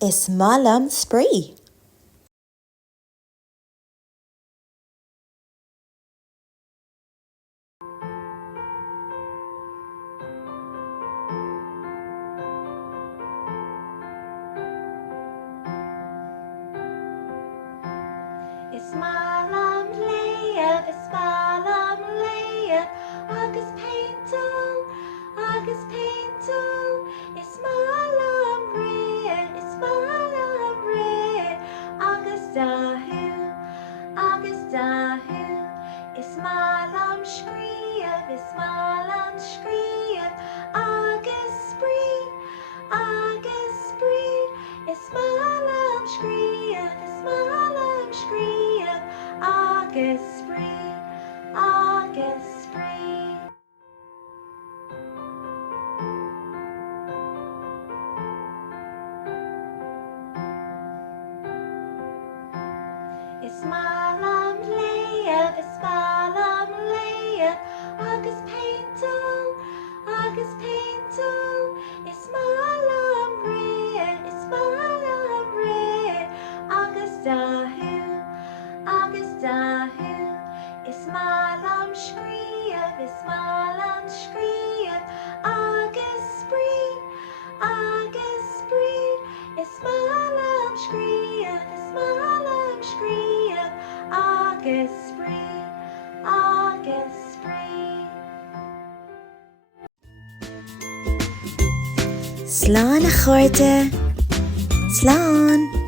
Is malam Spraoi. Is malam libh, is malam libh, agus paintal, agus paintal. Is malam rid, is malam rid, agus dahu, agus dahu. Is malam scríomh, is malam scríomh, agus spree, agus spree. Is malam scríomh, is malam scríomh, agus spree, agus spree. Is malam libh, is malam libh, agus paintal, agus paintal. Is malam rid, is malam rid, agus dahu, agus dahu. Is malam scríomh, is malam scríomh, agus spree, agus spree. Is malam scríomh, is malam scríomh, agus spree, agus spree. Slán a chuirde. Slán.